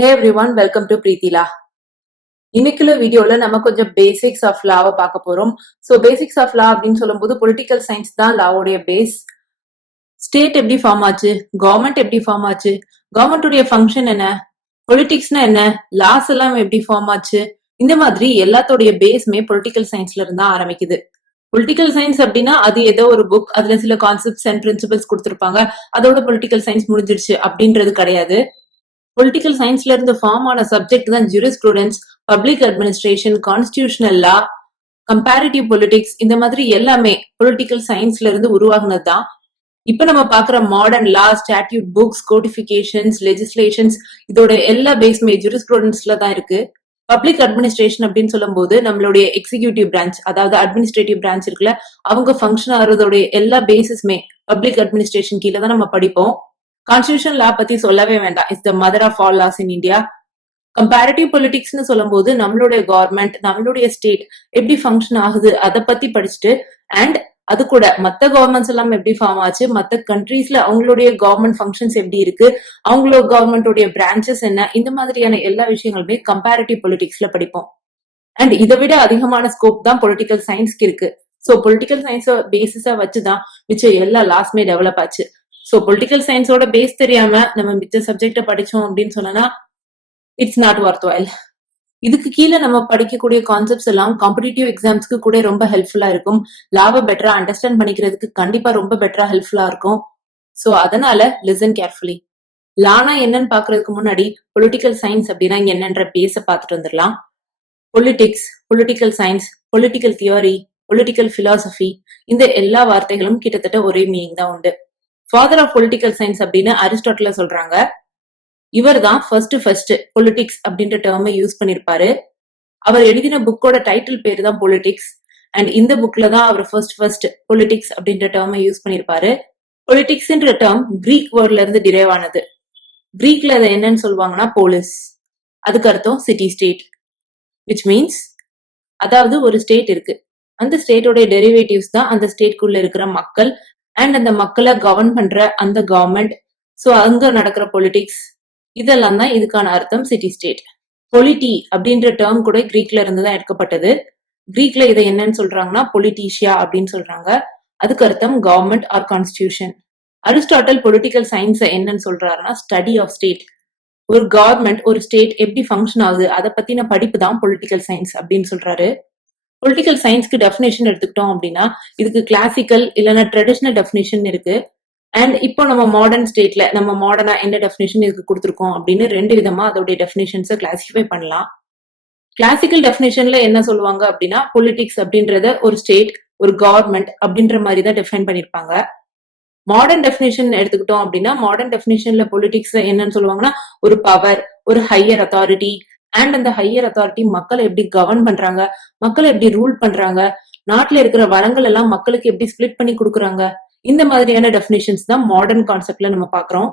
Hey everyone, welcome to Preetila. இன்னைக்குள்ள வீடியோல நம்ம கொஞ்சம் பேசிக்ஸ் ஆஃப் லாவை பார்க்க போறோம். ஸோ பேசிக்ஸ் ஆஃப் லா அப்படின்னு சொல்லும்போது பொலிட்டிக்கல் சயின்ஸ் தான் லாவுடைய பேஸ். ஸ்டேட் எப்படி ஃபார்ம் ஆச்சு, கவர்மெண்ட் எப்படி ஃபார்ம் ஆச்சு, கவர்மெண்ட்டுடைய ஃபங்க்ஷன் என்ன, பொலிட்டிக்ஸ்னா என்ன, லாஸ் எல்லாம் எப்படி ஃபார்ம் ஆச்சு, இந்த மாதிரி எல்லாத்தோடைய பேஸ்மே பொலிட்டிக்கல் சயின்ஸ்ல இருந்தா ஆரம்பிக்குது. பொலிட்டிக்கல் சயின்ஸ் அப்படின்னா அது ஏதோ ஒரு புக், அதுல சில கான்செப்ட்ஸ் அண்ட் பிரின்சிபல்ஸ் கொடுத்திருப்பாங்க, அதோட பொலிட்டிக்கல் சயின்ஸ் முடிஞ்சிருச்சு அப்படின்றது கிடையாது. பொலிட்டிக்கல் சயின்ஸ்ல இருந்து ஃபார்ம் ஆன சப்ஜெக்ட் தான் ஜூரிஸ்ப்ரூடென்ஸ், பப்ளிக் அட்மினிஸ்ட்ரேஷன், கான்ஸ்டிடியூஷனல் லா, கம்பேரிட்டிவ் பொலிட்டிக்ஸ், இந்த மாதிரி எல்லாமே பொலிட்டிக்கல் சயின்ஸ்ல இருந்து உருவாகுனது தான். இப்ப நம்ம பாக்குற மாடர்ன் லா, ஸ்டாட்யூட் புக்ஸ், கோடிபிகேஷன்ஸ், லெஜிஸ்லேஷன்ஸ், இதோட எல்லா பேஸ்மே ஜூரிஸ்ப்ரூடென்ஸ்ல தான் இருக்கு. பப்ளிக் அட்மினிஸ்ட்ரேஷன் அப்படின்னு சொல்லும் போது நம்மளுடைய எக்ஸிகியூட்டிவ் பிரான்ச், அதாவது அட்மினிஸ்ட்ரேட்டிவ் பிரான்ச் இருக்குல்ல, அவங்க ஃபங்க்ஷன் ஆகிறதோடைய எல்லா பேசிஸ்மே பப்ளிக் அட்மினிஸ்ட்ரேஷன் கீழே தான் நம்ம படிப்போம். கான்ஸ்டிடியூஷன் லா பத்தி சொல்லவே வேண்டாம், it's the mother of all laws in India. Comparative பொலிட்டிக்ஸ்னு சொல்லும் போது நம்மளுடைய கவர்மெண்ட், நம்மளுடைய ஸ்டேட் எப்படி ஃபங்க்ஷன் ஆகுது அதை பத்தி படிச்சுட்டு, அண்ட் அது கூட மத்த கவர்மெண்ட்ஸ் எல்லாம் எப்படி ஃபார்ம் ஆச்சு, மத்த கண்ட்ரீஸ்ல அவங்களுடைய கவர்மெண்ட் ஃபங்க்ஷன்ஸ் எப்படி இருக்கு, அவங்களோட கவர்மெண்டோடைய பிரான்ச்சஸ் என்ன, இந்த மாதிரியான எல்லா விஷயங்களுமே கம்பேரிட்டிவ் பொலிட்டிக்ஸ்ல படிப்போம். அண்ட் இதை விட அதிகமான ஸ்கோப் தான் பொலிட்டிக்கல் சயின்ஸ்க்கு இருக்கு. ஸோ பொலிட்டிக்கல் சயின்ஸை பேசிஸா வச்சுதான் மிச்சம் எல்லா லாஸ்மே டெவலப் ஆச்சு. ஸோ பொலிட்டிக்கல் சயின்ஸோட பேஸ் தெரியாம நம்ம மிச்ச சப்ஜெக்ட படிச்சோம் அப்படின்னு சொன்னா இட்ஸ் நாட் ஒர்த் வைல். இதுக்கு கீழே நம்ம படிக்கக்கூடிய கான்செப்ட்ஸ் எல்லாம் காம்படிட்டிவ் எக்ஸாம்ஸ்க்கு கூட ரொம்ப ஹெல்ப்ஃபுல்லா இருக்கும். லாவை பெட்டரா அண்டர்ஸ்டாண்ட் பண்ணிக்கிறதுக்கு கண்டிப்பா ரொம்ப பெட்டரா ஹெல்ப்ஃபுல்லா இருக்கும். ஸோ அதனால லிசன் கேர்ஃபுல்லி. லானா என்னன்னு பாக்குறதுக்கு முன்னாடி பொலிட்டிக்கல் சயின்ஸ் அப்படின்னா என்னன்ற பேஸ பார்த்துட்டு வந்துடலாம். Politics, political science, political theory, political philosophy, இந்த எல்லா வார்த்தைகளும் கிட்டத்தட்ட ஒரே மீனிங் தான் உண்டு. ஃபாதர் ஆஃப் பொலிட்டிக்கல் சயின்ஸ் அப்படின்னு அரிஸ்டாட்டில சொல்றாங்க. இவர் தான் ஃபர்ஸ்ட் பொலிட்டிக்ஸ் அப்படின்ற டேர்மை யூஸ் பண்ணிருப்பாரு. அவர் எழுதின புக்கோட டைட்டில் பேரு தான் பொலிட்டிக்ஸ். அண்ட் இந்த புக்ல தான் அவர் ஃபர்ஸ்ட் பொலிட்டிக்ஸ் அப்படின்ற டேர்மை யூஸ் பண்ணிருப்பாரு. பொலிட்டிக்ஸ்ன்ற டேர்ம் கிரீக் வேர்ட்ல இருந்து டிரைவ் ஆனது. கிரீக்ல அதை என்னன்னு சொல்லுவாங்கன்னா போலிஸ், அதுக்கு அர்த்தம் சிட்டி ஸ்டேட், விச் மீன்ஸ் அதாவது ஒரு ஸ்டேட் இருக்கு, அந்த ஸ்டேட்டோட டெரிவேட்டிவ்ஸ் தான் அந்த ஸ்டேட்குள்ள இருக்கிற மக்கள் அண்ட் அந்த மக்களை கவர்ன் பண்ற அந்த கவர்மெண்ட். ஸோ அங்க நடக்கிற பொலிட்டிக்ஸ், இதெல்லாம் தான் இதுக்கான அர்த்தம் சிட்டி ஸ்டேட். பொலிட்டி அப்படின்ற டேர்ம் கூட கிரீக்ல இருந்து தான் எடுக்கப்பட்டது. கிரீக்ல இதை என்னன்னு சொல்றாங்கன்னா பொலிட்டீஷியா அப்படின்னு சொல்றாங்க. அதுக்கு அர்த்தம் government or constitution. Aristotle political science என்னன்னு சொல்றாருன்னா ஸ்டடி ஆஃப் ஸ்டேட். ஒரு கவர்மெண்ட், ஒரு ஸ்டேட் எப்படி ஃபங்க்ஷன் ஆகுது அதை பத்தின படிப்பு தான் பொலிட்டிக்கல் சயின்ஸ் அப்படின்னு சொல்றாரு. பொலிட்டிக்கல் சயின்ஸ்க்கு டெஃபினேஷன் எடுத்துக்கிட்டோம் அப்படின்னா இதுக்கு கிளாசிக்கல் இல்லைன்னா ட்ரெடிஷனல் டெஃபினேஷன் இருக்கு. அண்ட் இப்போ நம்ம மாடர்ன் ஸ்டேட்ல நம்ம மாடர்னா என்ன டெஃபினேஷன் இதுக்கு கொடுத்துருக்கோம் அப்படின்னு ரெண்டு விதமா அதோடைய டெஃபினேஷன்ஸை கிளாசிஃபை பண்ணலாம். கிளாசிக்கல் டெஃபினேஷன்ல என்ன சொல்லுவாங்க அப்படின்னா பொலிட்டிக்ஸ் அப்படின்றத ஒரு ஸ்டேட், ஒரு கவர்மெண்ட் அப்படின்ற மாதிரி தான் டிஃபைன் பண்ணிருப்பாங்க. மாடர்ன் டெஃபினேஷன் எடுத்துக்கிட்டோம் அப்படின்னா மாடர்ன் டெஃபினேஷன்ல பொலிட்டிக்ஸ் என்னன்னு சொல்லுவாங்கன்னா ஒரு பவர், ஒரு ஹையர் அத்தாரிட்டி, அண்ட் அந்த ஹையர் அத்தாரிட்டி மக்களை எப்படி கவர்ன் பண்றாங்க, மக்களை எப்படி ரூல் பண்றாங்க, நாட்டுல இருக்கிற வளங்கள் எல்லாம் மக்களுக்கு எப்படி ஸ்பிளிட் பண்ணி கொடுக்குறாங்க, இந்த மாதிரியான டெஃபினேஷன்ஸ் தான் மாடர்ன் கான்செப்ட்ல நம்ம பாக்குறோம்.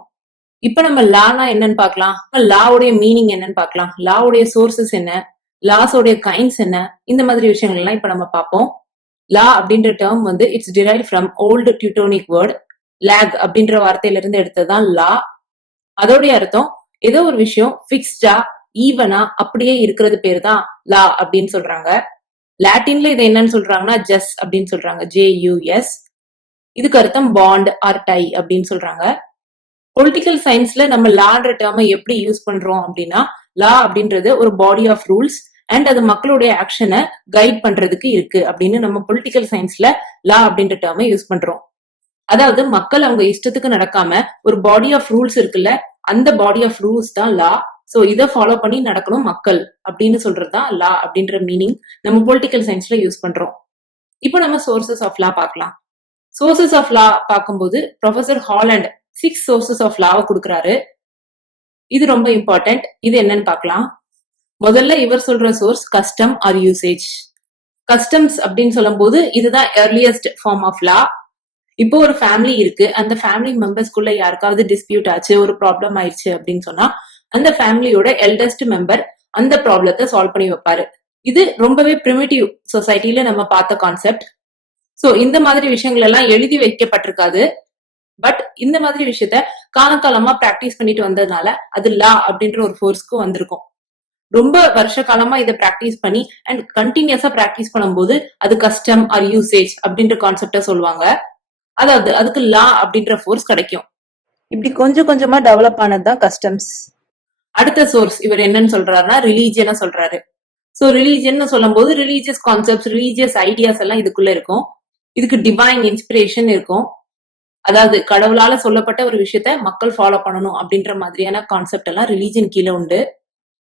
இப்ப நம்ம லானா என்னன்னு பார்க்கலாம், லாவுடைய மீனிங் என்னன்னு பார்க்கலாம், லாவுடைய சோர்சஸ் என்ன, லாஸோடைய கைண்ட்ஸ் என்ன, இந்த மாதிரி விஷயங்கள் எல்லாம் இப்ப நம்ம பார்ப்போம். லா அப்படின்ற டேர்ம் வந்து it's derive from old Teutonic word lag அப்படின்ற வார்த்தையில இருந்து எடுத்ததுதான் லா. அதோடைய அர்த்தம் ஏதோ ஒரு விஷயம் பிக்ஸ்டா, ஈவனா அப்படியே இருக்கிறது பேர் தான் லா அப்படின்னு சொல்றாங்க. லாட்டின்ல இதை என்னன்னு சொல்றாங்கன்னா ஜஸ் அப்படின்னு சொல்றாங்க, JUS. இதுக்கு அர்த்தம் பாண்ட் ஆர் டை அப்படின்னு சொல்றாங்க. பொலிட்டிக்கல் சயின்ஸ்ல நம்ம லான்ற டேர்மை எப்படி யூஸ் பண்றோம் அப்படின்னா லா அப்படின்றது ஒரு பாடி ஆஃப் ரூல்ஸ் அண்ட் அது மக்களுடைய ஆக்ஷனை கைட் பண்றதுக்கு இருக்கு அப்படின்னு நம்ம பொலிட்டிக்கல் சயின்ஸ்ல லா அப்படின்ற டேர்மை யூஸ் பண்றோம். அதாவது மக்கள் அவங்க இஷ்டத்துக்கு நடக்காம ஒரு பாடி ஆஃப் ரூல்ஸ் இருக்குல்ல, அந்த பாடி ஆஃப் ரூல்ஸ் தான் லா. சோ இதை ஃபாலோ பண்ணி நடக்கணும் மக்கள் அப்படின்னு சொல்றதுதான் லா அப்படின்ற மீனிங் நம்ம பொலிட்டிக்கல் சயின்ஸ்ல யூஸ் பண்றோம். இப்போ நம்ம சோர்சஸ் ஆஃப் லா பார்க்கலாம். சோர்சஸ் ஆஃப் லா பார்க்கும்போது ப்ரொஃபசர் ஹாலண்ட் 6 சோர்சஸ் ஆஃப் லாவை கொடுக்குறாரு. இது ரொம்ப இம்பார்ட்டன்ட். இது என்னன்னு பார்க்கலாம். முதல்ல இவர் சொல்ற source custom R usage. Customs அப்படின்னு சொல்லும் போது இதுதான் ஏர்லியஸ்ட் ஃபார்ம் ஆஃப் லா. இப்போ ஒரு ஃபேமிலி இருக்கு, அந்த ஃபேமிலி மெம்பர்ஸ்குள்ள யாருக்காவது டிஸ்பியூட் ஆச்சு, ஒரு ப்ராப்ளம் ஆயிடுச்சு அப்படின்னு சொன்னா அந்த ஃபேமிலியோட எல்டஸ்ட் மெம்பர் அந்த ப்ராப்ளத்தை சால்வ் பண்ணி வைப்பாரு. இது ரொம்பவே பிரிமிட்டிவ் சொசைட்டில நம்ம பார்த்த கான்செப்ட். சோ இந்த மாதிரி விஷயங்கள் எல்லாம் எழுதி வைக்கப்பட்டிருக்காது. பட் இந்த மாதிரி விஷயத்த காலகாலமா பிராக்டிஸ் பண்ணிட்டு வந்ததுனால அது லா அப்படின்ற ஒரு ஃபோர்ஸ்க்கு வந்திருக்கும். ரொம்ப வருஷ காலமா இதை பிராக்டிஸ் பண்ணி அண்ட் கண்டினியூஸா பிராக்டிஸ் பண்ணும்போது அது கஸ்டம் ஆர் யூசேஜ் அப்படின்ற கான்செப்ட சொல்லுவாங்க. அதாவது அதுக்கு லா அப்படின்ற ஃபோர்ஸ் கிடைக்கும். இப்படி கொஞ்சம் கொஞ்சமா டெவலப் ஆனதுதான் கஸ்டம்ஸ். அடுத்த சோர்ஸ் இவர் என்னன்னு சொல்றாருன்னா ரிலீஜியனா சொல்றாரு. சோ ரிலீஜியன் சொல்லும் போது ரிலீஜியஸ் கான்செப்ட்ஸ், ரிலீஜியஸ் ஐடியாஸ் எல்லாம் இதுக்குள்ள இருக்கும். இதுக்கு டிவைன் இன்ஸ்பிரேஷன் இருக்கும். அதாவது கடவுளால சொல்லப்பட்ட ஒரு விஷயத்த மக்கள் ஃபாலோ பண்ணணும் அப்படின்ற மாதிரியான கான்செப்ட் எல்லாம் ரிலீஜியன் கீழே உண்டு.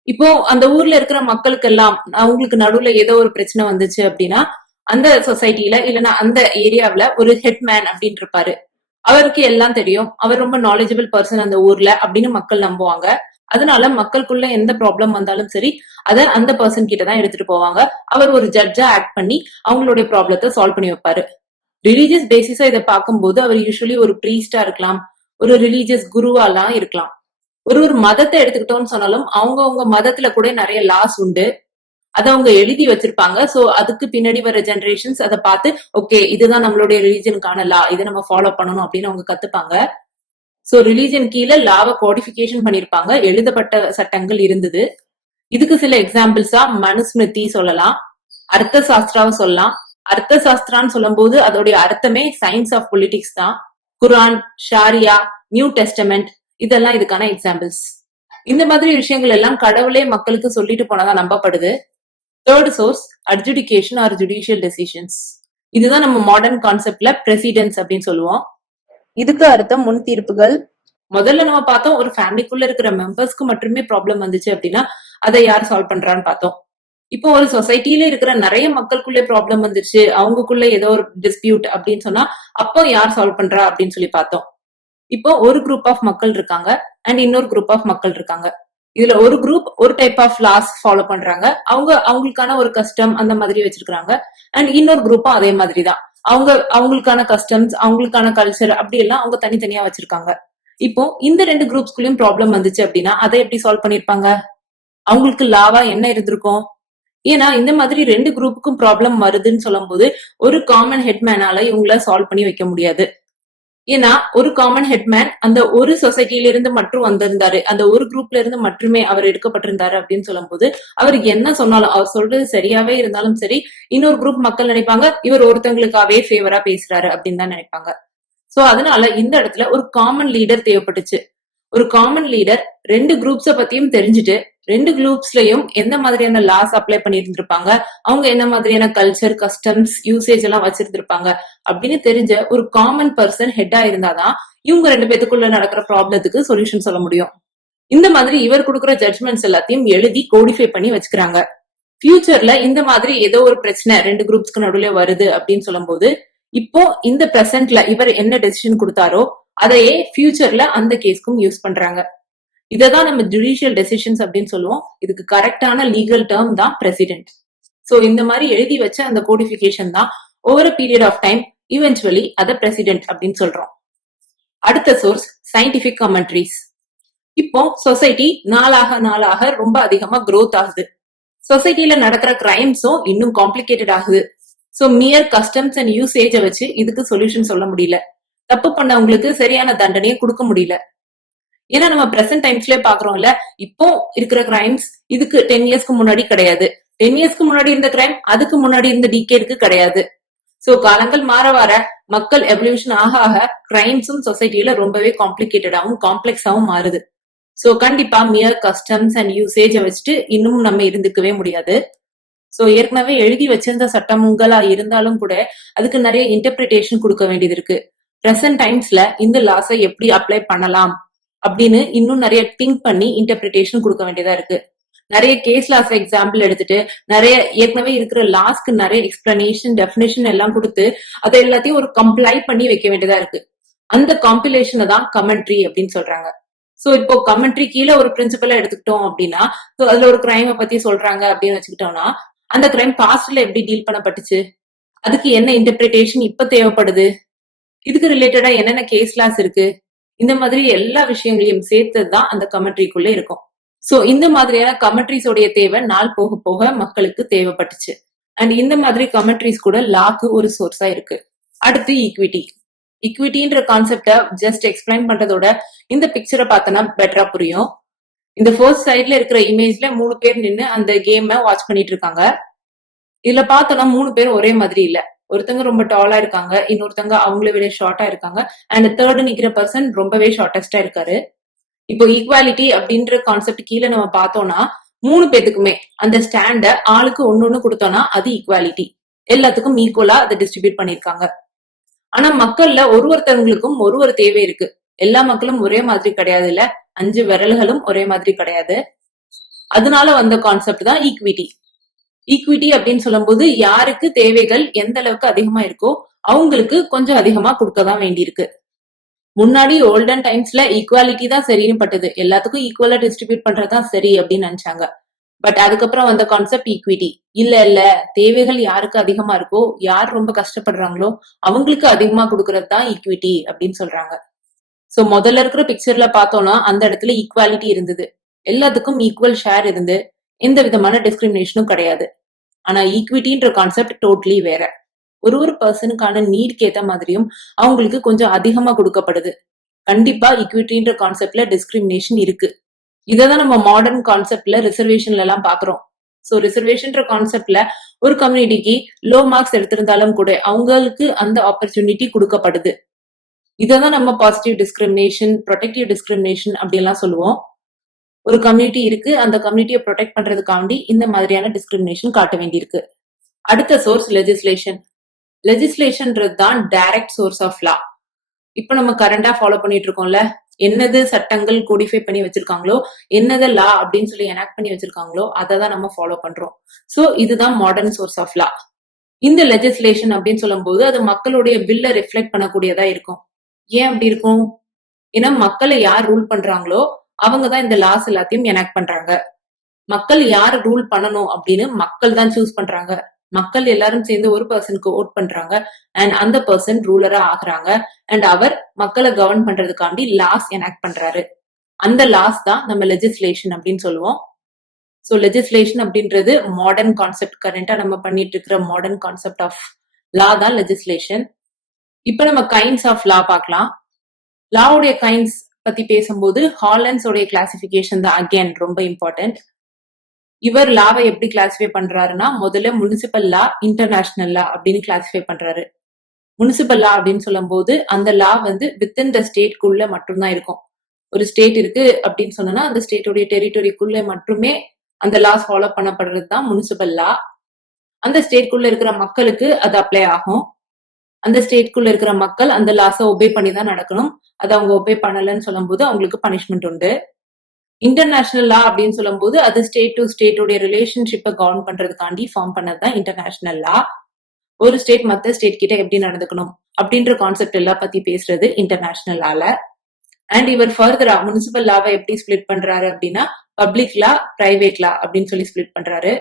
இப்போ அந்த ஊர்ல இருக்கிற மக்களுக்கு எல்லாம் அவங்களுக்கு நடுவுல ஏதோ ஒரு பிரச்சனை வந்துச்சு அப்படின்னா அந்த சொசைட்டில இல்லைன்னா அந்த ஏரியாவில ஒரு ஹெட்மேன் அப்படின்னு இருப்பாரு. அவருக்கு எல்லாம் தெரியும், அவர் ரொம்ப நாலேஜபிள் பர்சன் அந்த ஊர்ல அப்படின்னு மக்கள் நம்புவாங்க. அதனால மக்களுக்குள்ள எந்த ப்ராப்ளம் வந்தாலும் சரி அதை அந்த பர்சன் கிட்ட தான் எடுத்துட்டு போவாங்க. அவர் ஒரு ஜட்ஜா ஆக்ட் பண்ணி அவங்களுடைய ப்ராப்ளத்தை சால்வ் பண்ணி வைப்பாரு. ரிலீஜியஸ் பேசிஸா இதை பார்க்கும்போது அவர் யூஸ்வலி ஒரு பிரீஸ்டா இருக்கலாம், ஒரு ரிலீஜியஸ் குருவாலாம் இருக்கலாம். ஒரு மதத்தை எடுத்துக்கிட்டோம்னு சொன்னாலும் அவங்க மதத்துல கூட நிறைய லாஸ் உண்டு. அதை அவங்க எழுதி வச்சிருப்பாங்க. சோ அதுக்கு பின்னாடி வர ஜெனரேஷன்ஸ் அதை பார்த்து ஓகே இதுதான் நம்மளுடைய ரிலீஜனுக்கான லா, இதை நம்ம ஃபாலோ பண்ணணும் அப்படின்னு அவங்க கத்துப்பாங்க. சோ ரிலீஜன் கீழே லாவை கோடிபிகேஷன் பண்ணிருப்பாங்க, எழுதப்பட்ட சட்டங்கள் இருந்தது. இதுக்கு சில எக்ஸாம்பிள்ஸா மனுஸ்மிருதி சொல்லலாம், அர்த்த சாஸ்திராவை சொல்லலாம். அர்த்த சாஸ்திரான்னு சொல்லும் போது அதோடைய அர்த்தமே சயின்ஸ் ஆஃப் பொலிட்டிக்ஸ் தான். குரான், ஷாரியா, நியூ டெஸ்டமெண்ட் இதெல்லாம் இதுக்கான எக்ஸாம்பிள்ஸ். இந்த மாதிரி விஷயங்கள் எல்லாம் கடவுளே மக்களுக்கு சொல்லிட்டு போனதா நம்பப்படுது. Third source adjudication or judicial decisions. இதுதான் நம்ம மாடர்ன் கான்செப்ட்ல பிரசிடென்ஸ் அப்படின்னு சொல்லுவோம். இதுக்கு அர்த்தம் முன் தீர்ப்புகள். முதல்ல நம்ம பார்த்தோம் ஒரு ஃபேமிலிக்குள்ள இருக்கிற மெம்பர்ஸ்க்கு மட்டுமே ப்ராப்ளம் வந்துச்சு அப்படின்னா அதை யார் சால்வ் பண்றான்னு பார்த்தோம். இப்போ ஒரு சொசைட்டில இருக்கிற நிறைய மக்களுக்குள்ளே ப்ராப்ளம் வந்துச்சு, அவங்களுக்குள்ள ஏதோ ஒரு டிஸ்பியூட் அப்படின்னு சொன்னா அப்போ யார் சால்வ் பண்றா அப்படின்னு சொல்லி பார்த்தோம். இப்போ ஒரு குரூப் ஆஃப் மக்கள் இருக்காங்க அண்ட் இன்னொரு குரூப் ஆஃப் மக்கள் இருக்காங்க. இதுல ஒரு குரூப் ஒரு டைப் ஆஃப் லாஸ் ஃபாலோ பண்றாங்க, அவங்களுக்கான ஒரு கஸ்டம் அந்த மாதிரி வச்சிருக்காங்க. அண்ட் இன்னொரு குரூப்பும் அதே மாதிரி தான், அவங்களுக்கான கஸ்டம்ஸ், அவங்களுக்கான கல்ச்சர் அப்படி எல்லாம் அவங்க தனித்தனியா வச்சிருக்காங்க. இப்போ இந்த ரெண்டு குரூப்ஸ்குள்ளயும் ப்ராப்ளம் வந்துச்சு அப்படின்னா அதை எப்படி சால்வ் பண்ணிருப்பாங்க? அவங்களுக்கு லாவா என்ன இருந்திருக்கும்? ஏன்னா இந்த மாதிரி ரெண்டு குரூப்புக்கும் ப்ராப்ளம் வருதுன்னு சொல்லும் போது ஒரு காமன் ஹெட்மேனால இவங்கள சால்வ் பண்ணி வைக்க முடியாது. ஏன்னா ஒரு காமன் ஹெட்மேன் அந்த ஒரு சொசைட்டில இருந்து மட்டும் வந்திருந்தாரு, அந்த ஒரு குரூப்ல இருந்து மட்டுமே அவர் எடுக்கப்பட்டிருந்தாரு அப்படின்னு சொல்லும் போது அவர் என்ன சொன்னாலும், அவர் சொல்றது சரியாவே இருந்தாலும் சரி, இன்னொரு குரூப் மக்கள் நினைப்பாங்க இவர் ஒருத்தங்களுக்காவே ஃபேவரா பேசுறாரு அப்படின்னு தான் நினைப்பாங்க. சோ அதனால இந்த இடத்துல ஒரு காமன் லீடர் தேவைப்பட்டுச்சு. ஒரு காமன் லீடர் ரெண்டு குரூப்ஸ பத்தியும் தெரிஞ்சுட்டு ரெண்டு குரூப்ஸ்லயும் எந்த மாதிரியான லாஸ் அப்ளை பண்ணிருந்திருப்பாங்க, அவங்க என்ன மாதிரியான கல்ச்சர், கஸ்டம்ஸ், யூசேஜ் எல்லாம் வச்சிருந்திருப்பாங்க அப்படின்னு தெரிஞ்ச ஒரு காமன் பர்சன் ஹெட்டா இருந்தாதான் இவங்க ரெண்டு பேத்துக்குள்ள நடக்கிற ப்ராப்ளத்துக்கு சொல்யூஷன் சொல்ல முடியும். இந்த மாதிரி இவர் கொடுக்குற ஜட்மெண்ட்ஸ் எல்லாத்தையும் எழுதி கோடிஃபை பண்ணி வச்சுக்கிறாங்க. ஃபியூச்சர்ல இந்த மாதிரி ஏதோ ஒரு பிரச்சனை ரெண்டு குரூப்ஸ்க்கு நடுவுல வருது அப்படின்னு சொல்லும் போது இப்போ இந்த பிரசன்ட்ல இவர் என்ன டெசிஷன் கொடுத்தாரோ அதையே ஃபியூச்சர்ல அந்த கேஸ்க்கும் யூஸ் பண்றாங்க. இததான் நம்ம ஜுடிஷியல் டெசிஷன்ஸ் அப்படின்னு சொல்லுவோம். இதுக்கு கரெக்டான லீகல் டேர்ம் தான் பிரசிடென்ட். சோ இந்த மாதிரி எழுதி வச்ச அந்த கோடிபிகேஷன் தான் over a period of time eventually அத பிரசிடென்ட் அப்படின்னு சொல்றோம். அடுத்த சோர்ஸ் சயின்டிபிக் கமெண்ட்ரிஸ். இப்போ சொசைட்டி நாளாக ரொம்ப அதிகமா growth ஆகுது. சொசைட்டில நடக்கிற கிரைம்ஸும் இன்னும் காம்ப்ளிகேட்டட் ஆகுது. சோ மியர் கஸ்டம்ஸ் அண்ட் யூசேஜ வச்சு இதுக்கு சொல்யூஷன் சொல்ல முடியல. தப்பு பண்ணவங்களுக்கு சரியான தண்டனையை கொடுக்க முடியல. ஏன்னா நம்ம பிரசன்ட் டைம்ஸ்ல பாக்குறோம்ல, இப்போ இருக்கிற கிரைம்ஸ் இதுக்கு 10 இயர்ஸ்க்கு முன்னாடி கிடையாது, 10 இயர்ஸ்க்கு முன்னாடி இருந்த கிரைம் அதுக்கு முன்னாடி இருந்த டிகேடுக்கு கிடையாது. சோ காலங்கள் மாற வர மக்கள் எவல்யூஷன் ஆக கிரைம்ஸும் சொசைட்டில ரொம்பவே காம்ப்ளிகேட்டடாவும் காம்ப்ளெக்ஸாவும் மாறுது. சோ கண்டிப்பா மியர் கஸ்டம்ஸ் அண்ட் யூசேஜ வச்சுட்டு இன்னும் நம்ம இருந்துக்கவே முடியாது. சோ ஏற்கனவே எழுதி வச்சிருந்த சட்டங்களா இருந்தாலும் கூட அதுக்கு நிறைய இன்டர்பிரிட்டேஷன் கொடுக்க வேண்டியது இருக்கு. பிரசன்ட் டைம்ஸ்ல இந்த லாஸை எப்படி அப்ளை பண்ணலாம் அப்படின்னு இன்னும் நிறைய திங்க் பண்ணி இன்டர்பிரிட்டேஷன் கொடுக்க வேண்டியதா இருக்கு. நிறைய கேஸ் லாஸ் எக்ஸாம்பிள் எடுத்துட்டு நிறைய ஏற்கனவே இருக்கிற லாஸ்க்கு நிறைய எக்ஸ்பிளனேஷன், டெபினிஷன் எல்லாம் கொடுத்து அதை எல்லாத்தையும் ஒரு கம்ப்ளை பண்ணி வைக்க வேண்டியதா இருக்கு. அந்த காம்பிலேஷனை தான் கமெண்ட்ரி அப்படின்னு சொல்றாங்க. சோ இப்போ கமெண்ட்ரி கீழே ஒரு பிரின்சிபலா எடுத்துக்கிட்டோம் அப்படின்னா, அதுல ஒரு கிரைமை பத்தி சொல்றாங்க அப்படின்னு வச்சுக்கிட்டோம்னா அந்த கிரைம் பாஸ்ட்ல எப்படி டீல் பண்ணப்பட்டுச்சு, அதுக்கு என்ன இன்டர்பிரிட்டேஷன் இப்ப தேவைப்படுது, இதுக்கு ரிலேட்டடா என்னென்ன கேஸ் லாஸ் இருக்கு, இந்த மாதிரி எல்லா விஷயங்களையும் சேர்த்ததுதான் அந்த கமெண்ட்ரிக்குள்ள இருக்கும். சோ இந்த மாதிரியான கமெண்ட்ரிஸோடைய தேவை நாள் போக போக மக்களுக்கு தேவைப்பட்டுச்சு. அண்ட் இந்த மாதிரி கமெண்ட்ரிஸ் கூட லாக்கு ஒரு சோர்ஸா இருக்கு. அடுத்து ஈக்விட்டி. ஈக்விட்டின்ற கான்செப்ட ஜஸ்ட் எக்ஸ்பிளைன் பண்றதோட இந்த பிக்சரை பார்த்தோன்னா பெட்டரா புரியும். இந்த ஃபர்ஸ்ட் சைட்ல இருக்கிற இமேஜ்ல 3 பேர் நின்னு அந்த கேமை வாட்ச் பண்ணிட்டு இருக்காங்க. இதுல பார்த்தோம்னா 3 பேரும் ஒரே மாதிரி இல்ல. ஒருத்தங்க ரொம்ப டாலா இருக்காங்க, இன்னொருத்தங்க அவங்கள விட ஷார்ட்டா இருக்காங்க, அண்ட் தேர்ட் நிக்கிற பர்சன் ரொம்பவே ஷார்ட்டஸ்டா இருக்காரு. இப்போ ஈக்வாலிட்டி அப்படின்ற கான்செப்ட் கீழே நம்ம பார்த்தோம்னா 3 பேத்துக்குமே அந்த ஸ்டாண்ட ஆளுக்கு ஒண்ணு கொடுத்தோம்னா அது ஈக்வாலிட்டி. எல்லாத்துக்கும் ஈக்குவலா அதை டிஸ்ட்ரிபியூட் பண்ணிருக்காங்க. ஆனா மக்கள்ல ஒருத்தவங்களுக்கும் ஒரு தேவை இருக்கு. எல்லா மக்களும் ஒரே மாதிரி கிடையாது இல்ல, 5 விரல்களும் ஒரே மாதிரி கிடையாது. அதனால வந்த கான்செப்ட் தான் ஈக்விட்டி. ஈக்விட்டி அப்படின்னு சொல்லும் போது யாருக்கு தேவைகள் எந்த அளவுக்கு அதிகமா இருக்கோ அவங்களுக்கு கொஞ்சம் அதிகமா கொடுக்கதான் வேண்டியிருக்கு. முன்னாடி ஓல்டன் டைம்ஸ்ல ஈக்குவாலிட்டி தான் சரின்னு பட்டது, எல்லாத்துக்கும் ஈக்குவலா டிஸ்ட்ரிபியூட் பண்றதுதான் சரி அப்படின்னு நினைச்சாங்க. பட் அதுக்கப்புறம் வந்த கான்செப்ட் ஈக்விட்டி. இல்ல தேவைகள் யாருக்கு அதிகமா இருக்கோ, யார் ரொம்ப கஷ்டப்படுறாங்களோ அவங்களுக்கு அதிகமா கொடுக்கறது தான் ஈக்விட்டி அப்படின்னு சொல்றாங்க. சோ முதல்ல இருக்கிற பிக்சர்ல பார்த்தோம்னா அந்த இடத்துல ஈக்குவாலிட்டி இருந்தது, எல்லாத்துக்கும் ஈக்குவல் ஷேர் இருந்து எந்த விதமான டிஸ்கிரிமினேஷனும் கிடையாது. ஆனா ஈக்விட்டின்ற கான்செப்ட் டோட்டலி வேற. ஒரு பர்சனுக்கான நீட்க்கு ஏத்த மாதிரியும் அவங்களுக்கு கொஞ்சம் அதிகமா கொடுக்கப்படுது. கண்டிப்பா ஈக்விட்டின்ற கான்செப்ட்ல டிஸ்கிரிமினேஷன் இருக்கு. இததான் நம்ம மாடர்ன் கான்செப்ட்ல ரிசர்வேஷன்ல எல்லாம் பாக்குறோம். சோ ரிசர்வேஷன்ற கான்செப்ட்ல ஒரு கம்யூனிட்டிக்கு லோ மார்க்ஸ் எடுத்திருந்தாலும் கூட அவங்களுக்கு அந்த ஆப்பர்ச்சுனிட்டி கொடுக்கப்படுது. இததான் நம்ம பாசிட்டிவ் டிஸ்கிரிமினேஷன், ப்ரொடெக்டிவ் டிஸ்கிரிமினேஷன் அப்படி எல்லாம் சொல்லுவோம். ஒரு கம்யூனிட்டி இருக்கு, அந்த கம்யூனிட்டியை ப்ரொடெக்ட் பண்றதுக்காண்டி இந்த மாதிரியான டிஸ்கிரிமினேஷன் காட்ட வேண்டியிருக்கு. அடுத்த சோர்ஸ் லெஜிஸ்லேஷன். லெஜிஸ்லேஷன்ன்றது தான் டைரக்ட் சோர்ஸ் ஆஃப் லா. இப்ப நம்ம கரண்டா ஃபாலோ பண்ணிட்டு இருக்கோம்ல, என்னது சட்டங்கள் கோடிஃபை பண்ணி வச்சிருக்காங்களோ, என்னது லா அப்படின்னு சொல்லி எனாக்ட் பண்ணி வச்சிருக்காங்களோ அதை தான் நம்ம ஃபாலோ பண்றோம். சோ இதுதான் மாடர்ன் சோர்ஸ் ஆஃப் லா. இந்த லெஜிஸ்லேஷன் அப்படின்னு சொல்லும் போது அது மக்களுடைய வில்ல ரிஃப்ளெக்ட் பண்ணக்கூடியதா இருக்கும். ஏன் அப்படி இருக்கும்? ஏன்னா மக்களை யார் ரூல் பண்றாங்களோ அவங்கதான் இந்த லாஸ் எல்லாத்தையும் எனாக்ட் பண்றாங்க. மக்கள் யார் ரூல் பண்ணணும் அப்படின்னு மக்கள் தான் சூஸ் பண்றாங்க. மக்கள் எல்லாரும் சேர்ந்து ஒரு பர்சனுக்கு ஓட் பண்றாங்க அண்ட் அந்த பர்சன் ரூலரா ஆகுறாங்க அண்ட் அவர் மக்களை கவர்ன் பண்றதுக்காண்டி லாஸ் எனாக்ட் பண்றாரு. அந்த லாஸ் தான் நம்ம லெஜிஸ்லேஷன் அப்படின்னு சொல்லுவோம். சோ லெஜிஸ்லேஷன் அப்படின்றது மாடர்ன் கான்செப்ட், கரண்டா நம்ம பண்ணிட்டு இருக்கிற மாடர்ன் கான்செப்ட் ஆஃப் லா தான் லெஜிஸ்லேஷன். இப்ப நம்ம கைண்ட்ஸ் ஆஃப் லா பார்க்கலாம். லாவுடைய கைண்ட்ஸ் பத்தி பேசும்போது ஹாலண்ட்ஸ் உடைய கிளாசிபிகேஷன் தான் அகேன் ரொம்ப இம்பார்ட்டன்ட். இவர் லாவை எப்படி கிளாசிஃபை பண்றாருன்னா முதல்ல முனிசிபல் லா, இன்டர்நேஷனல் லா அப்படின்னு கிளாசிஃபை பண்றாரு. முனிசிபல் லா அப்படின்னு சொல்லும் போது அந்த லா வந்து வித்தின் த ஸ்டேட்குள்ள மட்டும்தான் இருக்கும். ஒரு ஸ்டேட் இருக்கு அப்படின்னு சொன்னா அந்த ஸ்டேட்டோடைய டெரிட்டரிக்குள்ள மட்டுமே அந்த லாஸ் ஃபாலோ பண்ணப்படுறது தான் முனிசிபல் லா. அந்த ஸ்டேட்குள்ள இருக்கிற மக்களுக்கு அது அப்ளை ஆகும். அந்த ஸ்டேட்குள்ள இருக்கிற மக்கள் அந்த லாஸை ஒபே பண்ணி தான் நடக்கணும். அதை அவங்க ஒபே பண்ணலன்னு சொல்லும் போது அவங்களுக்கு பனிஷ்மெண்ட் உண்டு. இன்டர்நேஷனல் லா அப்படின்னு சொல்லும் போது அது ஸ்டேட் டு ஸ்டேட்டோட ரிலேஷன்ஷிப்பை கவர்ன் பண்றதுக்காண்டி ஃபார்ம் பண்ணதுதான் இன்டர்நேஷனல் லா. ஒரு ஸ்டேட் மத்த ஸ்டேட் கிட்ட எப்படி நடந்துக்கணும் அப்படின்ற கான்செப்ட் எல்லாம் பத்தி பேசுறது இன்டர்நேஷனல் லால. அண்ட் இவர் ஃபர்தரா முனிசிபல் லாவை எப்படி ஸ்பிளிட் பண்றாரு அப்படின்னா பப்ளிக் லா, பிரைவேட் லா அப்படின்னு சொல்லி ஸ்பிளிட் பண்றாரு.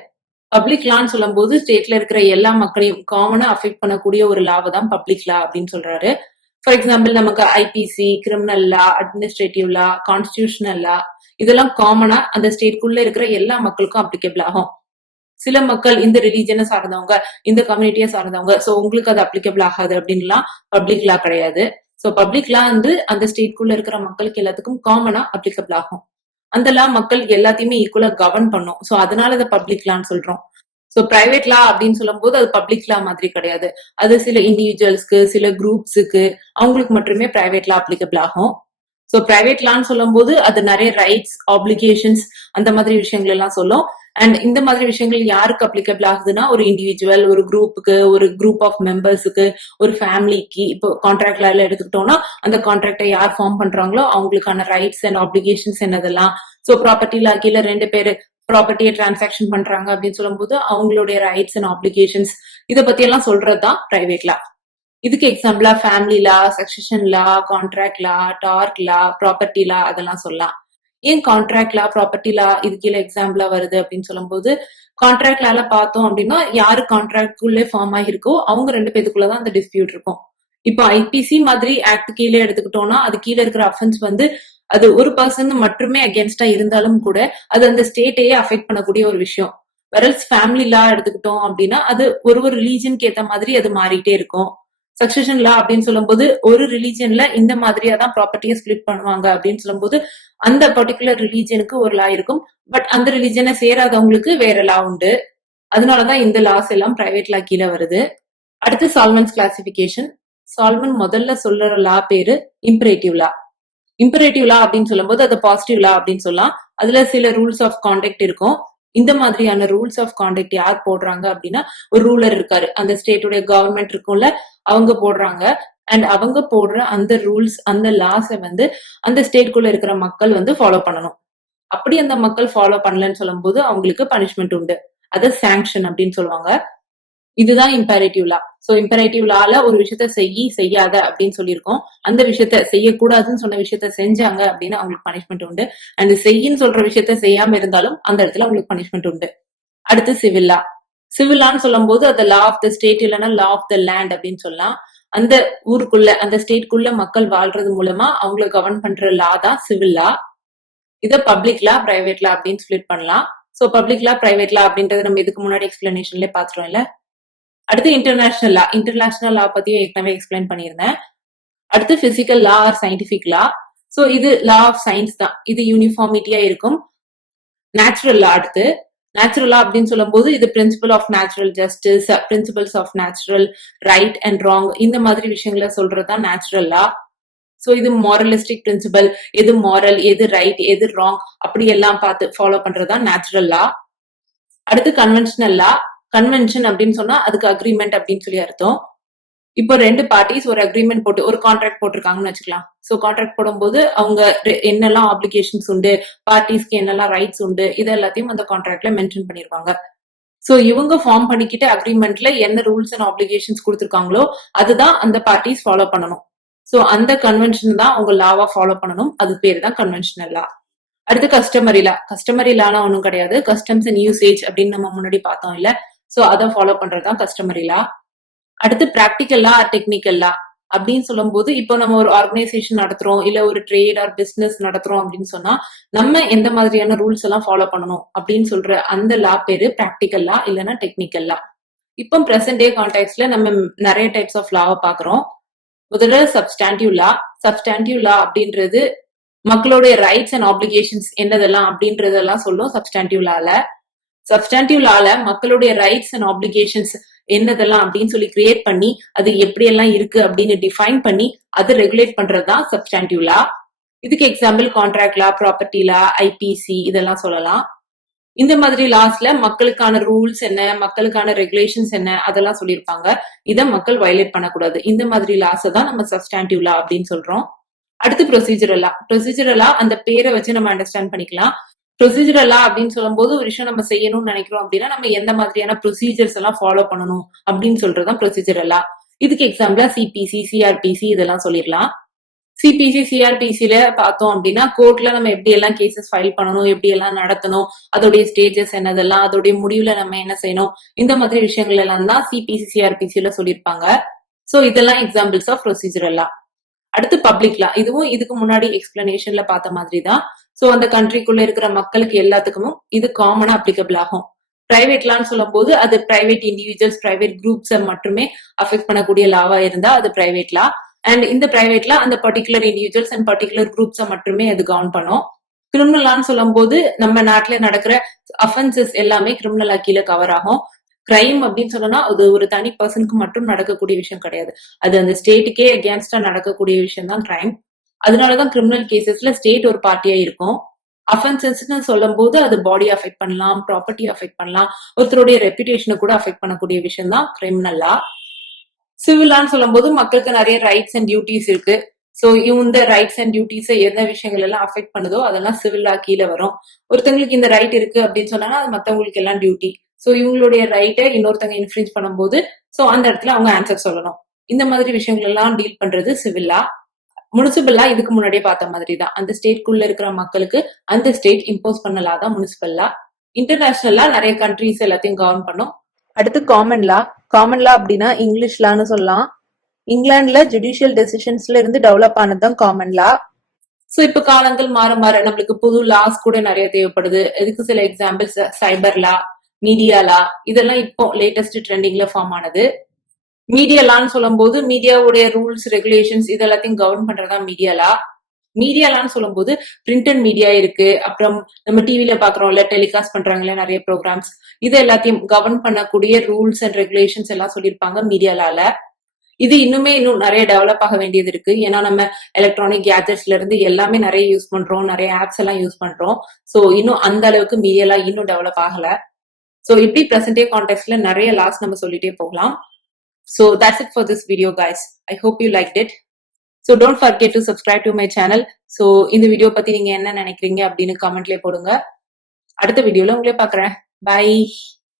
பப்ளிக் லான்னு சொல்லும் போது ஸ்டேட்ல இருக்கிற எல்லா மக்களையும் காமனா அஃபெக்ட் பண்ணக்கூடிய ஒரு லாவை தான் பப்ளிக் லா அப்படின்னு சொல்றாரு. ஃபார் எக்ஸாம்பிள் நமக்கு IPC, criminal law, administrative law, constitutional law இதெல்லாம் காமனா அந்த ஸ்டேட்குள்ள இருக்கிற எல்லா மக்களுக்கும் அப்ளிகபிள் ஆகும். சில மக்கள் இந்த ரிலீஜனை சார்ந்தவங்க, இந்த கம்யூனிட்டியை சார்ந்தவங்க, சோ உங்களுக்கு அது அப்ளிகபிள் ஆகாது அப்படின்லாம் பப்ளிக் லா கிடையாது. சோ பப்ளிக் லா வந்து அந்த ஸ்டேட்குள்ள இருக்கிற மக்களுக்கு எல்லாத்துக்கும் காமனா அப்ளிகபிள் ஆகும். அந்த லா மக்கள் எல்லாத்தையுமே ஈக்குவலா கவர்ன் பண்ணும். சோ அதனால அதை பப்ளிக் லான்னு சொல்றோம். சோ பிரைவேட் லா அப்படின்னு சொல்லும் போது அது பப்ளிக் லா மாதிரி கிடையாது. அது சில இண்டிவிஜுவல்ஸ்க்கு, சில குரூப்ஸுக்கு அவங்களுக்கு மட்டுமே பிரைவேட் லா அப்ளிகபிள் ஆகும். சோ பிரைவேட் லான்னு சொல்லும் போது அது நிறைய ரைட்ஸ், ஆப்ளிகேஷன்ஸ் அந்த மாதிரி விஷயங்கள் எல்லாம் சொல்லும். அண்ட் இந்த மாதிரி விஷயங்கள் யாருக்கு அப்ளிகபிள் ஆகுதுன்னா ஒரு இண்டிவிஜுவல், ஒரு குரூப்புக்கு, ஒரு குரூப் ஆஃப் மெம்பர்ஸுக்கு, ஒரு ஃபேமிலிக்கு. இப்போ கான்ட்ராக்ட் லால எடுத்துக்கிட்டோம்னா அந்த கான்ட்ராக்டை யார் ஃபார்ம் பண்றாங்களோ அவங்களுக்கான ரைட்ஸ் அண்ட் ஆப்ளிகேஷன்ஸ் என்னதெல்லாம். சோ ப்ராப்பர்ட்டி லா கீழே 2 பேரு ப்ராப்பர்ட்டியை டிரான்சாக்ஷன் பண்றாங்க அப்படின்னு சொல்லும் போது அவங்களுடைய ரைட்ஸ் அண்ட் ஆப்ளிகேஷன்ஸ் இதை பத்தி எல்லாம் சொல்றதுதான் பிரைவேட் லா. இதுக்கு எக்ஸாம்பிளா ஃபேமிலி லா, சக்சஷன் லா, கான்ட்ராக்ட் லா, டார்க் லா, ப்ராப்பர்ட்டி லா அதெல்லாம் சொல்லலாம். ஏன் கான்ட்ராக்ட் லா, ப்ராப்பர்ட்டி லா இது கீழே எக்ஸாம்பிளா வருது அப்படின்னு சொல்லும் போது கான்ட்ராக்ட் லால பார்த்தோம் அப்படின்னா யாரு கான்ட்ராக்ட்குள்ளே ஃபார்ம் ஆகிருக்கோ அவங்க 2 பேத்துக்குள்ளதான் அந்த டிஸ்பியூட் இருக்கும். இப்போ ஐபிசி மாதிரி ஆக்ட் கீழே எடுத்துக்கிட்டோம்னா அது கீழே இருக்கிற அஃபென்ஸ் வந்து அது ஒரு பர்சன் மட்டுமே அகேன்ஸ்டா இருந்தாலும் கூட அது அந்த ஸ்டேட்டையே அஃபெக்ட் பண்ணக்கூடிய ஒரு விஷயம். வெரல்ஸ் ஃபேமிலி லா எடுத்துக்கிட்டோம் அப்படின்னா அது ஒரு ரிலீஜனுக்கு ஏத்த மாதிரி அது மாறிட்டே இருக்கும். சக்சஷன் லா அப்படின்னு சொல்லும்போது ஒரு ரிலீஜியன்ல இந்த மாதிரியா தான் ப்ராப்பர்ட்டியை ஸ்பிளிட் பண்ணுவாங்க அப்படின்னு சொல்லும்போது அந்த பர்டிகுலர் ரிலீஜியனுக்கு ஒரு லா இருக்கும். பட் அந்த ரிலீஜியனை சேராதவங்களுக்கு வேற லா உண்டு. அதனாலதான் இந்த லாஸ் எல்லாம் பிரைவேட் லா கீழே வருது. அடுத்து சால்மன்ஸ் கிளாசிபிகேஷன். சால்மன் முதல்ல சொல்ற லா பேரு இம்பரேட்டிவ் லா. இம்பரேட்டிவ் லா அப்படின்னு சொல்லும்போது அது பாசிட்டிவ் லா அப்படின்னு சொல்லலாம். அதுல சில ரூல்ஸ் ஆஃப் கான்டக்ட் இருக்கும். இந்த மாதிரியான ரூல்ஸ் ஆஃப் கான்டக்ட் யார் போடுறாங்க அப்படின்னா ஒரு ரூலர் இருக்காரு, அந்த ஸ்டேட்டுடைய கவர்மெண்ட் இருக்கும்ல, அவங்க போடுறாங்க. அண்ட் அவங்க போடுற அந்த ரூல்ஸ் அந்த லாஸை அந்த ஸ்டேட்குள்ள இருக்கிற மக்கள் ஃபாலோ பண்ணணும். அப்படி அந்த மக்கள் ஃபாலோ பண்ணலன்னு சொல்லும்போது அவங்களுக்கு பனிஷ்மெண்ட் உண்டு. அதை சாங்ஷன் அப்படின்னு சொல்லுவாங்க. இதுதான் இம்பேரேட்டிவ் லா. சோ இம்பேரேட்டிவ் லால ஒரு விஷயத்த செய்யாத அப்படின்னு சொல்லியிருக்கோம். அந்த விஷயத்த செய்யக்கூடாதுன்னு சொன்ன விஷயத்த செஞ்சாங்க அப்படின்னா அவங்களுக்கு பனிஷ்மெண்ட் உண்டு. அண்ட் செய்யின்னு சொல்ற விஷயத்த செய்யாம இருந்தாலும் அந்த இடத்துல அவங்களுக்கு பனிஷ்மெண்ட் உண்டு. அடுத்து சிவில் லா. சிவில் லான்னு சொல்லும் போது அது லா ஆஃப் த ஸ்டேட் இல்லைன்னா லா ஆஃப் த லேண்ட் அப்படின்னு சொல்லலாம். அந்த ஊருக்குள்ள அந்த ஸ்டேட்குள்ள மக்கள் வாழ்றது மூலமா அவங்கள கவர்ன் பண்ற லா தான் சிவில் லா. இத பப்ளிக் லா, பிரைவேட் லா அப்படின்னு ஸ்பிளிட் பண்ணலாம். சோ பப்ளிக் லா, பிரைவேட் லா அப்படின்றது நம்ம இதுக்கு முன்னாடி எக்ஸ்பிளனேஷன்ல பாத்துறோம் இல்ல. அடுத்து இன்டர்நேஷனல் லா. இன்டர்நேஷனல் லா பத்தியும் ஏற்கனவே எக்ஸ்பிளைன் பண்ணியிருந்தேன். அடுத்து physical law or scientific law. So இது லா ஆஃப் சயின்ஸ் தான். இது யூனிஃபார்மிட்டியா இருக்கும். Natural law. அடுத்து நேச்சுரல் லா அப்படின்னு சொல்லும் போது இது principle of natural justice, principles of natural right and wrong, இந்த மாதிரி விஷயங்களை சொல்றதுதான் நேச்சுரல் லா. சோ இது மாரலிஸ்டிக் பிரின்சிபல், எது மாரல், எது ரைட், எது ராங், அப்படி எல்லாம் பார்த்து ஃபாலோ பண்றதுதான் நேச்சுரல் லா. அடுத்து கன்வென்ஷனல் லா. கன்வென்ஷன் அப்படின்னு சொன்னா அதுக்கு அக்ரிமெண்ட் அப்படின்னு சொல்லி அர்த்தம். இப்போ ரெண்டு பார்ட்டிஸ் ஒரு அக்ரிமெண்ட் போட்டு ஒரு கான்ட்ராக்ட் போட்டிருக்காங்கன்னு வச்சுக்கலாம். சோ கான்ட்ராக்ட் போடும்போது அவங்க என்னெல்லாம் ஆப்ளிகேஷன்ஸ் உண்டு, பார்ட்டிஸ்க்கு என்னெல்லாம் ரைட்ஸ் உண்டு, இது எல்லாத்தையும் அந்த கான்ட்ராக்ட்ல மென்ஷன் பண்ணிருப்பாங்க. சோ இவங்க ஃபார்ம் பண்ணிக்கிட்ட அக்ரிமெண்ட்ல என்ன ரூல்ஸ் அண்ட் ஆப்ளிகேஷன்ஸ் கொடுத்திருக்காங்களோ அதுதான் அந்த பார்ட்டிஸ் ஃபாலோ பண்ணணும். சோ அந்த கன்வென்ஷன் தான் அவங்க லாவா ஃபாலோ பண்ணணும். அது பேரு தான் கன்வென்ஷனல் லா. அடுத்து கஸ்டமரி லா. கஸ்டமரி லானா ஒண்ணும் கிடையாது, கஸ்டம்ஸ் அண்ட் யூசேஜ் அப்படின்னு நம்ம முன்னாடி பார்த்தோம் இல்ல. சோ அதை ஃபாலோ பண்றதுதான் கஸ்டமரி லா. அடுத்து பிராக்டிக்கல் லா, டெக்னிக்கல் லா அப்படின்னு சொல்லும் போது இப்போ நம்ம ஒரு ஆர்கனைசேஷன் நடத்துறோம், இல்ல ஒரு ட்ரேட் ஆர் பிசினஸ் நடத்துறோம் அப்படின்னு சொன்னா நம்ம எந்த மாதிரியான ரூல்ஸ் எல்லாம் ஃபாலோ பண்ணணும் அப்படின்னு சொல்ற அந்த லா பேரு பிராக்டிக்கல் லா இல்லைன்னா டெக்னிக்கல் லா. இப்போ பிரசன்ட் டே கான்டெக்ட்ல நம்ம நிறைய டைப்ஸ் ஆஃப் லாவை பாக்குறோம். முதல்ல சப்ஸ்டாண்டிவ் லா. சப்ஸ்டாண்டிவ் லா அப்படின்றது மக்களுடைய ரைட்ஸ் அண்ட் ஆப்ளிகேஷன்ஸ் என்னதெல்லாம் அப்படின்றதெல்லாம் சொல்லும் சப்ஸ்டாண்டிவ் லால. சப்ஸ்டாண்டிவ் லால மக்களுடைய ரைட்ஸ் அண்ட் ஆப்ளிகேஷன்ஸ் என்னதெல்லாம் அப்படின்னு சொல்லி கிரியேட் பண்ணி அது எப்படி எல்லாம் இருக்கு அப்படின்னு டிஃபைன் பண்ணி அதை ரெகுலேட் பண்றதுதான் சப்ஸ்டாண்டிவ் லா. இதுக்கு எக்ஸாம்பிள் கான்ட்ராக்ட் லா, ப்ராப்பர்ட்டி லா, ஐபிசி இதெல்லாம் சொல்லலாம். இந்த மாதிரி லாஸ்ல மக்களுக்கான ரூல்ஸ் என்ன, மக்களுக்கான ரெகுலேஷன்ஸ் என்ன அதெல்லாம் சொல்லியிருப்பாங்க. இதை மக்கள் வயலேட் பண்ணக்கூடாது. இந்த மாதிரி லாஸ் தான் நம்ம சப்ஸ்டாண்டிவ் லா அப்படின்னு சொல்றோம். அடுத்து ப்ரொசீஜரல் லா. ப்ரொசீஜரல் லா அந்த பேரை வச்சு நம்ம அண்டர்ஸ்டாண்ட் பண்ணிக்கலாம். ப்ரொசீஜரல் லா அப்படின்னு சொல்லும் போது ஒரு விஷயம் நம்ம செய்யணும்னு நினைக்கிறோம் அப்படின்னா நம்ம எந்த மாதிரியான ப்ரொசீஜர்ஸ் எல்லாம் ஃபாலோ பண்ணணும் அப்படின்னு சொல்றதுதான் ப்ரொசீஜரல் லா. இதுக்கு எக்ஸாம்பிளா சிபிசி, சிஆர்பிசி இதெல்லாம் சொல்லிடலாம். சிபிசி, சிஆர்பிசில பார்த்தோம் அப்படின்னா கோர்ட்ல நம்ம எப்படி எல்லாம் கேசஸ் ஃபைல் பண்ணணும், எப்படி எல்லாம் நடத்தணும், அதோடைய ஸ்டேஜஸ் என்னதெல்லாம், அதோடைய முடிவுல நம்ம என்ன செய்யணும், இந்த மாதிரி விஷயங்கள் எல்லாம் தான் சிபிசி, சிஆர்பிசில சொல்லியிருப்பாங்க. சோ இதெல்லாம் எக்ஸாம்பிள்ஸ் ஆஃப் ப்ரொசீஜரல் லா. அடுத்து பப்ளிக் லா. இதுவும் இதுக்கு முன்னாடி எக்ஸ்பிளனேஷன்ல பார்த்த மாதிரி தான். சோ அந்த கண்ட்ரிக்குள்ள இருக்கிற மக்களுக்கு எல்லாத்துக்கும் இது காமனா அப்ளிகபிள் ஆகும். பிரைவேட் லான்னு சொல்லும் போது அது பிரைவேட் இண்டிவிஜுவல்ஸ், பிரைவேட் குரூப்ஸ் மட்டுமே அஃபெக்ட் பண்ணக்கூடிய லாவா இருந்தா அது பிரைவேட் லா. அண்ட் இந்த பிரைவேட் லா அந்த பர்டிகுலர் இண்டிவிஜுவல்ஸ் அண்ட் பர்டிகுலர் குரூப்ஸை மட்டுமே அது கவர்ன் பண்ணும். கிரிமினல் லான்னு சொல்லும் போது நம்ம நாட்டுல நடக்கிற அஃபென்சஸ் எல்லாமே கிரிமினல் லா கீழே கவர் ஆகும். கிரைம் அப்படின்னு சொன்னா அது ஒரு தனி பர்சனுக்கு மட்டும் நடக்கக்கூடிய விஷயம் கிடையாது, அது அந்த ஸ்டேட்டுக்கே அகேன்ஸ்டா நடக்கக்கூடிய விஷயம் தான் கிரைம். அதனாலதான் கிரிமினல் கேசஸ்ல ஸ்டேட் ஒரு பார்ட்டியா இருக்கும். அஃபென்சஸ்ன்னு சொல்லும் போது அது பாடி அஃபெக்ட் பண்ணலாம், ப்ராப்பர்ட்டி அஃபெக்ட் பண்ணலாம், ஒருத்தருடைய ரெப்யூட்டேஷனை கூட அஃபெக்ட் பண்ணக்கூடிய விஷயம் தான் கிரிமினல் லா. சிவில் லான்னு சொல்லும் போது மக்களுக்கு நிறைய ரைட்ஸ் அண்ட் டியூட்டிஸ் இருக்கு. சோ இந்த ரைட்ஸ் அண்ட் டியூட்டிஸ் எந்த விஷயங்கள் எல்லாம் அஃபெக்ட் பண்ணுதோ அதெல்லாம் சிவில் லா கீழே வரும். ஒருத்தங்களுக்கு இந்த ரைட் இருக்கு அப்படின்னு சொன்னாங்கன்னா அது மத்தவங்களுக்கு எல்லாம் டியூட்டி. சோ இவங்களுடைய ரைட்டை இன்னொருத்தங்க இன்ஃப்ளூயன்ஸ் பண்ணும்போது சோ அந்த இடத்துல அவங்க ஆன்சர் சொல்லணும். இந்த மாதிரி விஷயங்கள் எல்லாம் டீல் பண்றது சிவில் லா. முனிசிபல் லா இதுக்கு முன்னாடியே பார்த்த மாதிரி தான். அந்த ஸ்டேட்குள்ள இருக்கிற மக்களுக்கு அந்த ஸ்டேட் இம்போஸ் பண்ண லா தான் முனிசிபல் லா. இன்டர்நேஷனல் லா நிறைய கண்ட்ரிஸ் எல்லாத்தையும் கவர்ன் பண்ணும். அடுத்து காமன் லா. காமன் லா அப்படின்னா இங்கிலீஷ் லான்னு சொல்லலாம். இங்கிலாந்துல ஜுடிஷியல் டெசிஷன்ஸ்ல இருந்து டெவலப் ஆனதுதான் காமன் லா. சோ இப்ப காலங்கள் மாற மாற நம்மளுக்கு புது லாஸ் கூட நிறைய தேவைப்படுது. இதுக்கு சில எக்ஸாம்பிள்ஸ் சைபர் லா, மீடியா லா இதெல்லாம் இப்போ லேட்டஸ்ட் ட்ரெண்டிங்ல ஃபார்ம் ஆனது. மீடியா லான்னு சொல்லும்போது மீடியாவுடைய ரூல்ஸ் ரெகுலேஷன்ஸ் இது எல்லாத்தையும் கவர்ன் பண்றதா மீடியா லா. மீடியா லான்னு சொல்லும்போது பிரிண்ட் அண்ட் மீடியா இருக்கு, அப்புறம் நம்ம டிவில பாக்குறோம்ல, டெலிகாஸ்ட் பண்றாங்கல்ல நிறைய ப்ரோக்ராம்ஸ், இது எல்லாத்தையும் கவர்ன் பண்ணக்கூடிய ரூல்ஸ் அண்ட் ரெகுலேஷன்ஸ் எல்லாம் சொல்லியிருப்பாங்க மீடியா லால. இது இன்னும் நிறைய டெவலப் ஆக வேண்டியது இருக்கு. ஏன்னா நம்ம எலக்ட்ரானிக் கேஜெட்ஸ்ல இருந்து எல்லாமே நிறைய யூஸ் பண்றோம், நிறைய ஆப்ஸ் எல்லாம் யூஸ் பண்றோம். சோ இன்னும் அந்த அளவுக்கு மீடியா லா இன்னும் டெவலப் ஆகல. சோ இப்படி பிரசன்ட் டே கான்டெக்ட்ல நிறைய லாஸ் நம்ம சொல்லிட்டே போகலாம். So that's it for this video, guys. I hope you liked it. So don't forget to subscribe to my channel. So இந்த வீடியோ பத்தி நீங்க என்ன நினைக்கிறீங்க அப்படின்னு கமெண்ட்லயே போடுங்க. அடுத்த வீடியோல உங்களை பார்க்கறேன். Bye.